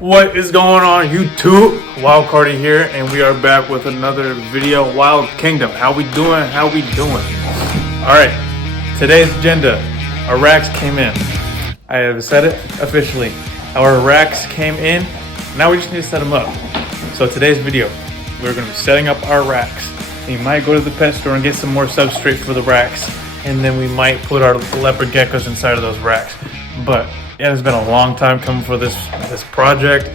What is going on YouTube? Wildcardy here, and we are back with another video. Wild Kingdom, how we doing? Alright, today's agenda. Our racks came in. I have said it officially. Our racks came in. Now we just need to set them up. So today's video, we're going to be setting up our racks. We might go to the pet store and get some more substrate for the racks, and then we might put our leopard geckos inside of those racks. But yeah, it's been a long time coming for this project.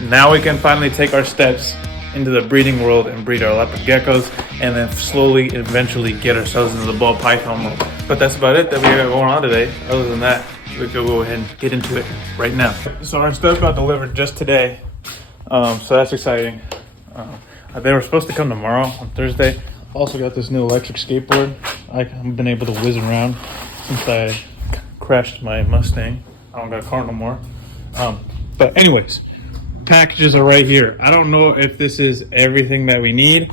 Now we can finally take our steps into the breeding world and breed our leopard geckos, and then slowly, eventually get ourselves into the ball python world. But that's about it that we got going on today. Other than that, we could go ahead and get into it right now. So our stuff got delivered just today, so that's exciting. They were supposed to come tomorrow on Thursday. Also got this new electric skateboard. I've been able to whiz around since I crashed my Mustang. I don't got a car no more. But anyways, packages are right here. I don't know if this is everything that we need,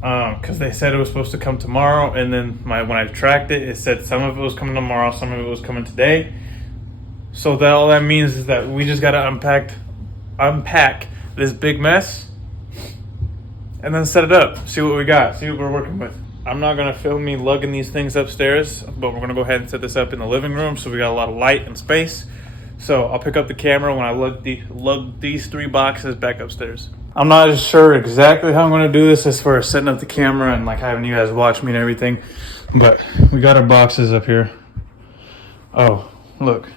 because they said it was supposed to come tomorrow, and then when I tracked it, it said some of it was coming tomorrow, some of it was coming today. So that all that means is that we just gotta unpack this big mess and then set it up, see what we got, see what we're working with. I'm not gonna film me lugging these things upstairs, but we're gonna go ahead and set this up in the living room so we got a lot of light and space. So I'll pick up the camera when I lug these 3 boxes back upstairs. I'm not sure exactly how I'm gonna do this as far as setting up the camera and like having you guys watch me and everything, but we got our boxes up here. Oh, look.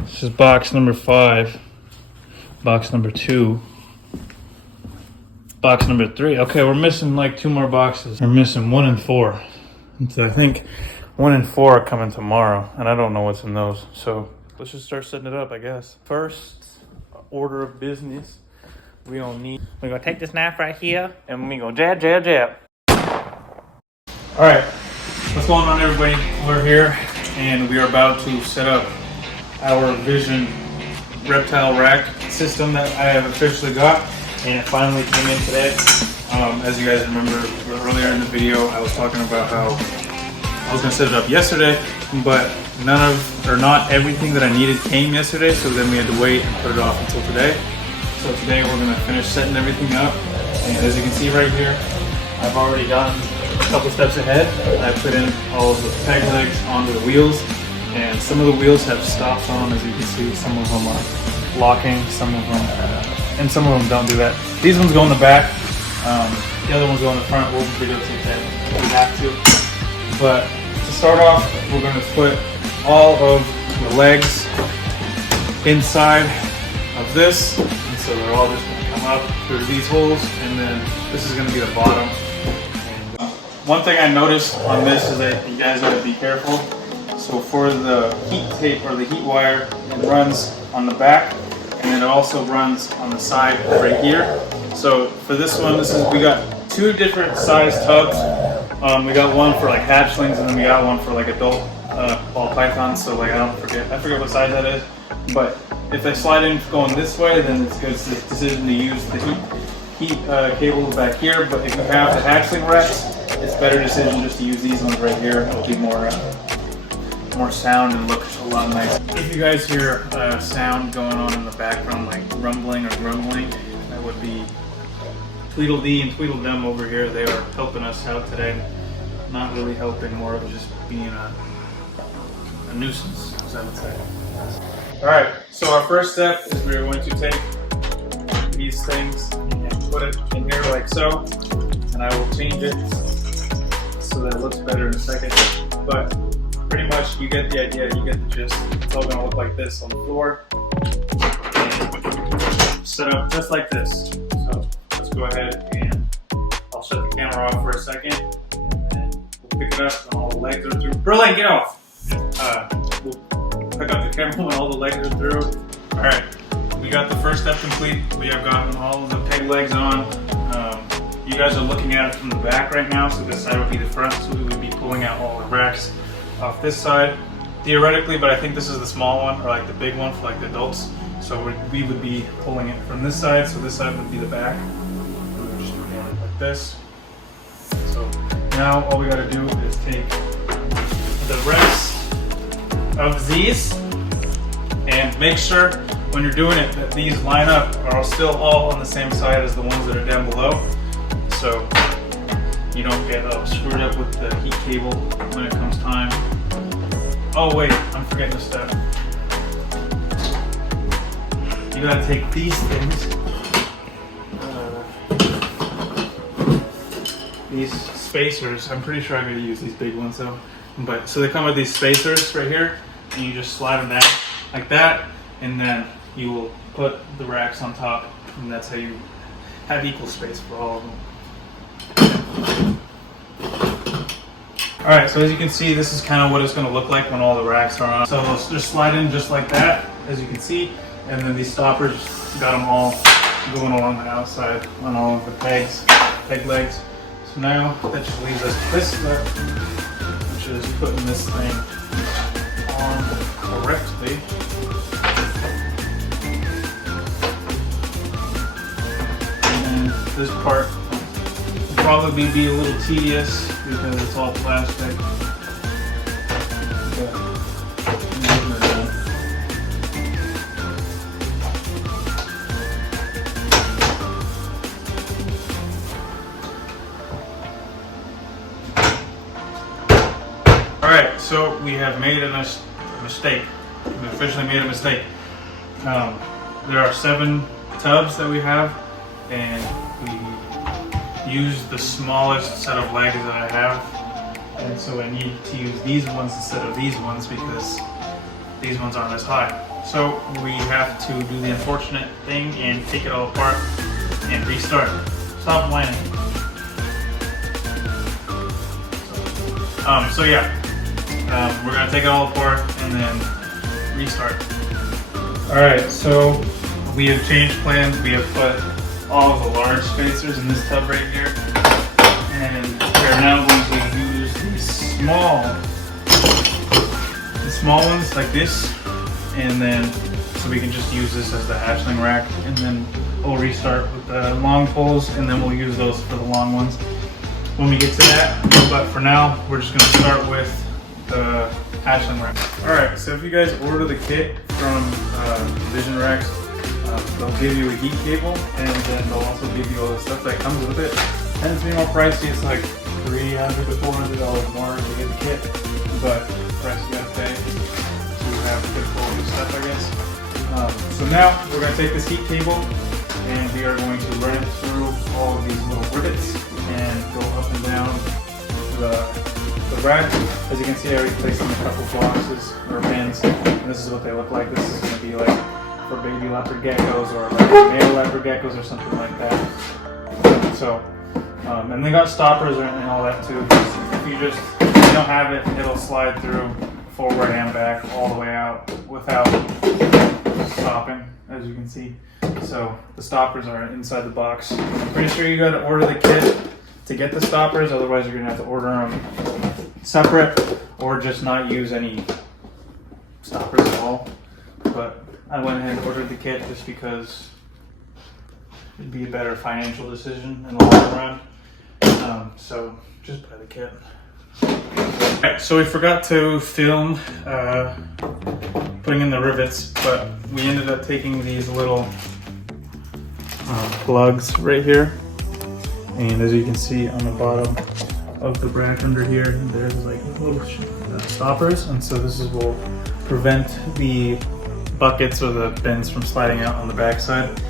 This is box number 5, box number 2, box number 3. Okay, we're missing like 2 more boxes. We're missing 1 and 4. So I think 1 and 4 are coming tomorrow, and I don't know what's in those. So let's just start setting it up, I guess. First order of business, we're gonna take this knife right here, and we gonna jab, jab, jab. All right, what's going on, everybody? We're here, and we are about to set up our Vision Reptile rack system that I have officially got. And it finally came in today. As you guys remember earlier in the video, I was talking about how I was gonna set it up yesterday, but not everything that I needed came yesterday, so then we had to wait and put it off until today. So today we're gonna finish setting everything up. And as you can see right here, I've already gone a couple steps ahead. I put in all of the peg legs onto the wheels, and some of the wheels have stops on them, as you can see. Some of them are locking, some of them and some of them don't do that. These ones go in the back, the other ones go in the front. We'll videotape that if we have to. But to start off, we're going to put all of the legs inside of this, and so they're all just going to come up through these holes, and then this is going to be the bottom. And one thing I noticed on this is that you guys got to be careful. So for the heat tape or the heat wire, it runs on the back, and then it also runs on the side right here. So for this one, we got 2 different size tubs. We got one for like hatchlings, and then we got one for like adult ball pythons. So like I forget what size that is. But if they slide in going this way, then it's good decision to use the heat cable back here. But if you have the hatchling racks, it's better decision just to use these ones right here. It'll be more sound and look a lot nicer. If you guys hear sound going on in the background, like rumbling or grumbling, that would be Tweedledee and Tweedledum over here. They are helping us out today. Not really helping, more of just being a nuisance, as I would say. Alright, so our first step is we're going to take these things and put it in here like so, and I will change it so that it looks better in a second. But pretty much, you get the idea, you get the gist. It's all gonna look like this on the floor. And set up just like this. So let's go ahead and I'll shut the camera off for a second, and then we'll pick it up when all the legs are through. Berlin, get off! We'll pick up the camera when all the legs are through. Alright, we got the first step complete. We have gotten all of the peg legs on. You guys are looking at it from the back right now, so this side would be the front, so we would be pulling out all the racks off this side, theoretically, but I think this is the small one, or like the big one for like the adults. So we would be pulling it from this side, so this side would be the back. We would just be doing it like this. So now all we gotta do is take the rest of these And make sure when you're doing it that these line up are still all on the same side as the ones that are down below, so you don't get screwed up with the heat cable when it comes time. Oh wait, I'm forgetting a step. You gotta take these things, these spacers. I'm pretty sure I'm gonna use these big ones though. But so they come with these spacers right here, and you just slide them down like that, and then you will put the racks on top, and that's how you have equal space for all of them. Alright, so as you can see, this is kind of what it's going to look like when all the racks are on. So they'll just slide in just like that, as you can see, and then these stoppers got them all going along the outside on all of the peg legs. So now that just leaves us this step, which is putting this thing on correctly. And this part will probably be a little tedious because it's all plastic. But Alright, so we have made a mistake. We officially made a mistake. There are 7 tubs that we have, and we used the smallest set of legs that I have. And so I need to use these ones instead of these ones because these ones aren't as high. So we have to do the unfortunate thing and take it all apart and restart. Stop whining. So yeah. We're gonna take it all apart and then restart. Alright, so we have changed plans. We have put all of the large spacers in this tub right here. And we're now going to use these small ones like this. And then, so we can just use this as the hatchling rack. And then we'll restart with the long poles, and then we'll use those for the long ones when we get to that. But for now, we're just gonna start with the hatchling rack. Alright, so if you guys order the kit from Vision Racks, they'll give you a heat cable, and then they'll also give you all the stuff that comes with it. It tends to be more pricey. It's like $300 to $400 more to get the kit, but the price you gotta pay to have good quality stuff, I guess. So now we're gonna take this heat cable, and we are going to run it through all of these little rivets and go up and down the rack. As you can see, I already placed in a couple boxes or bins, and this is what they look like. This is going to be like for baby leopard geckos or like male leopard geckos or something like that. So, and they got stoppers and all that too. If you don't have it, it'll slide through forward and back all the way out without stopping, as you can see. So the stoppers are inside the box. I'm pretty sure you got to order the kit to get the stoppers, otherwise you're going to have to order them separate or just not use any stoppers at all. But I went ahead and ordered the kit just because it'd be a better financial decision in the long run. So just buy the kit. Alright, so we forgot to film putting in the rivets, but we ended up taking these little plugs right here. And as you can see on the bottom of the rack under here, there's like little stoppers, and so this will prevent the buckets or the bins from sliding out on the back side.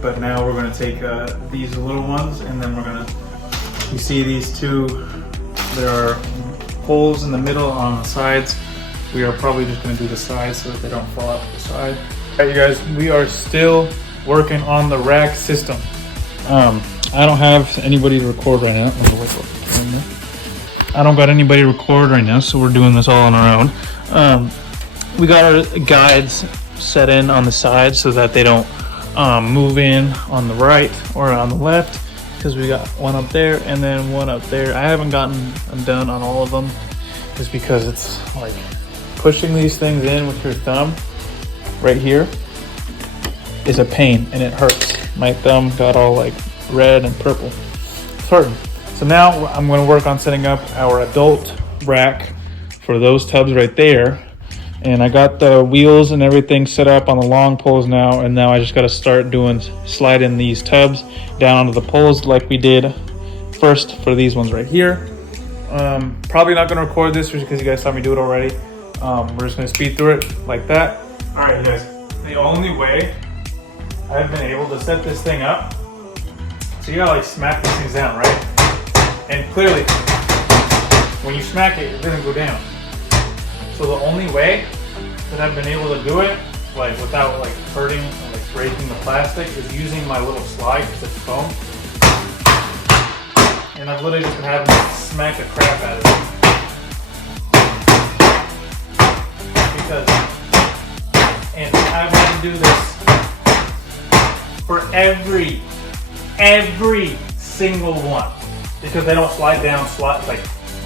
But now we're going to take these little ones, and then we're going to, you see these two, there are holes in the middle on the sides. We are probably just going to do the sides so that they don't fall out the side. Alright, you guys, we are still working on the rack system. I don't have anybody to record right now. I don't got anybody to record right now, so we're doing this all on our own. We got our guides set in on the side so that they don't move in on the right or on the left, because we got one up there and then one up there. I haven't gotten them done on all of them just because it's like pushing these things in with your thumb right here is a pain and it hurts. My thumb got all like red and purple. It's hurting. So now I'm going to work on setting up our adult rack for those tubs right there. And I got the wheels and everything set up on the long poles now, and now I just got to start sliding these tubs down onto the poles like we did first for these ones right here. Probably not going to record this just because you guys saw me do it already. We're just going to speed through it like that. All right, guys. The only way I've been able to set this thing up, so you gotta like smack these things down, right? And clearly, when you smack it, it doesn't go down. So the only way that I've been able to do it, like without like hurting or like breaking the plastic, is using my little slide because it's foam. And I've literally just been having to smack the crap out of it. And I've had to do this for every single one because they don't slide down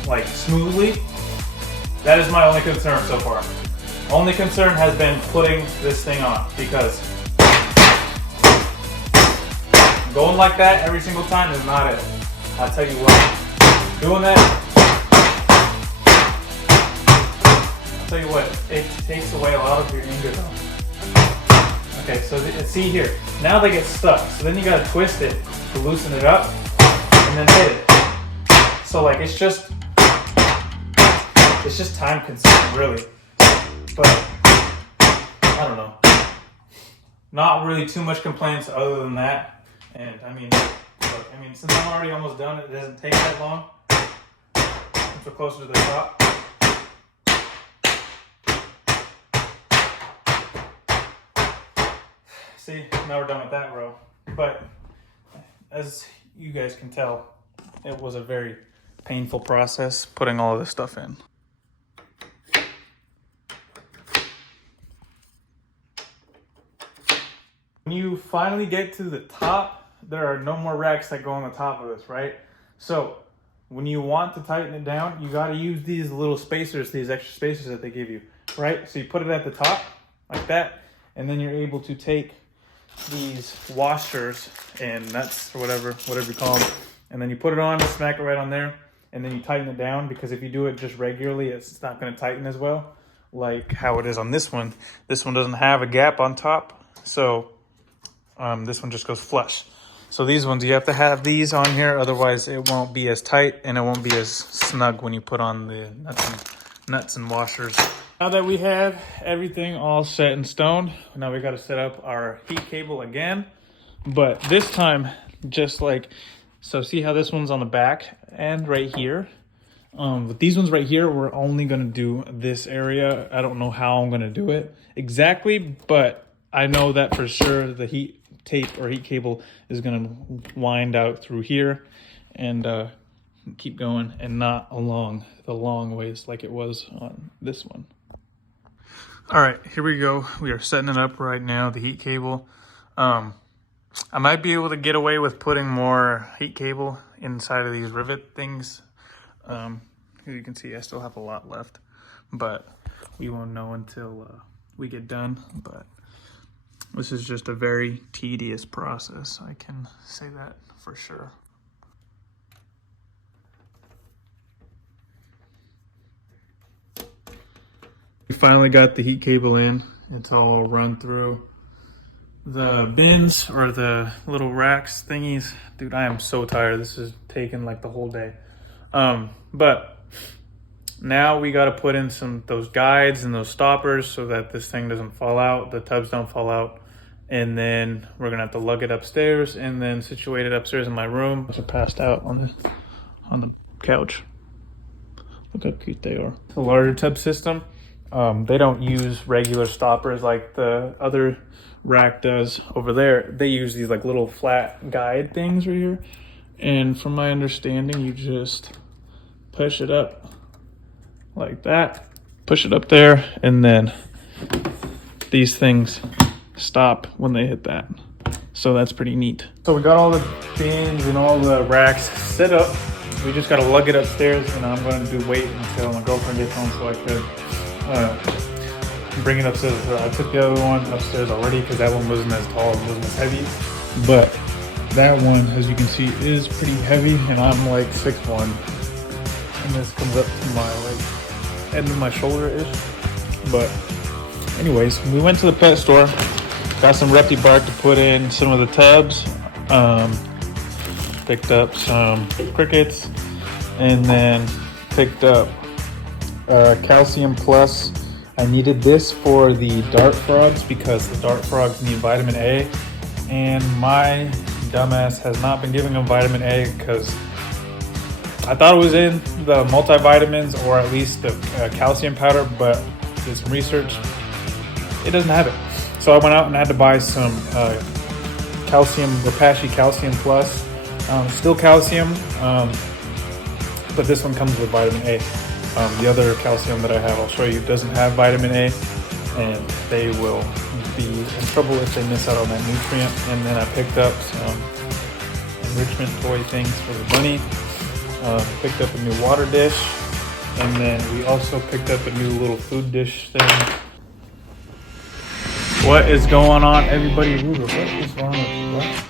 like smoothly. That is my only concern so far. Only concern has been putting this thing on because going like that every single time is not it. I'll tell you what, doing that, I'll tell you what, it takes away a lot of your anger though. Okay, so see here, now they get stuck. So then you gotta twist it to loosen it up and then hit it. So like it's just time consuming really. But I don't know. Not really too much complaints other than that. And I mean, look, since I'm already almost done, it doesn't take that long. Since we're closer to the top. See, now we're done with that row. But as you guys can tell, it was a very painful process putting all of this stuff in. When you finally get to the top, there are no more racks that go on the top of this, right? So when you want to tighten it down, you got to use these little spacers, these extra spacers that they give you, right? So you put it at the top like that, and then you're able to take these washers and nuts or whatever you call them, and then you put it on, smack it right on there, and then you tighten it down because if you do it just regularly, it's not going to tighten as well like how it is on this one. This one doesn't have a gap on top, so this one just goes flush. So these ones, you have to have these on here, otherwise it won't be as tight and it won't be as snug when you put on the nuts and washers. Now that we have everything all set in stone, now we got to set up our heat cable again. But this time, just like, so see how this one's on the back end right here? With these ones right here, we're only going to do this area. I don't know how I'm going to do it exactly, but I know that for sure the heat tape or heat cable is going to wind out through here and keep going and not along the long ways like it was on this one. All right, here we go. We are setting it up right now, the heat cable. I might be able to get away with putting more heat cable inside of these rivet things. As you can see, I still have a lot left, but we won't know until we get done. But this is just a very tedious process. I can say that for sure. We finally got the heat cable in. It's all run through the bins or the little racks thingies. Dude, I am so tired. This is taking like the whole day. But now we got to put in those guides and those stoppers so that this thing doesn't fall out, the tubs don't fall out. And then we're gonna have to lug it upstairs and then situate it upstairs in my room. I passed out on the couch. Look how cute they are. The larger tub system. They don't use regular stoppers like the other rack does over there. They use these like little flat guide things right here. And from my understanding, you just push it up like that, push it up there, and then these things stop when they hit that. So that's pretty neat. So we got all the bins and all the racks set up. We just got to lug it upstairs, and I'm going to wait until my girlfriend gets home so I could bring it upstairs. I took the other one upstairs already because that one wasn't as tall and wasn't as heavy. But that one, as you can see, is pretty heavy, and I'm like 6'1", and this comes up to my like end of my shoulder-ish. But anyways, we went to the pet store, got some Reptile bark to put in some of the tubs, picked up some crickets, and then picked up calcium plus. I needed this for the dart frogs because the dart frogs need vitamin A, and my dumbass has not been giving them vitamin A because I thought it was in the multivitamins or at least the calcium powder, but did some research, it doesn't have it. So I went out and had to buy some calcium, Reptile Calcium Plus, still calcium, but this one comes with vitamin A. The other calcium that I have, I'll show you, doesn't have vitamin A, and they will be in trouble if they miss out on that nutrient. And then I picked up some enrichment toy things for the bunny, picked up a new water dish, and then we also picked up a new little food dish thing. What is going on, everybody? Ruger, what is wrong with what?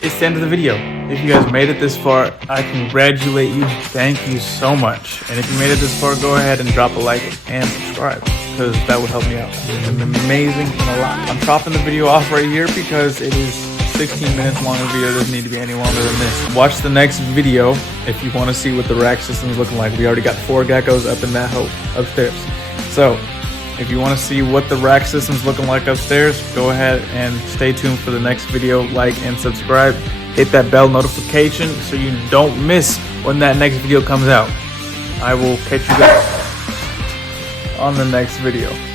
It's the end of the video. If you guys made it this far, I congratulate you. Thank you so much. And if you made it this far, go ahead and drop a like and subscribe, because that would help me out. It's amazing and a lot. I'm chopping the video off right here because it is 16 minutes long. The video doesn't need to be any longer than this. Watch the next video if you want to see what the rack system is looking like. We already got 4 geckos up in that hole upstairs. So if you want to see what the rack system's looking like upstairs, go ahead and stay tuned for the next video. Like and subscribe. Hit that bell notification so you don't miss when that next video comes out. I will catch you guys on the next video.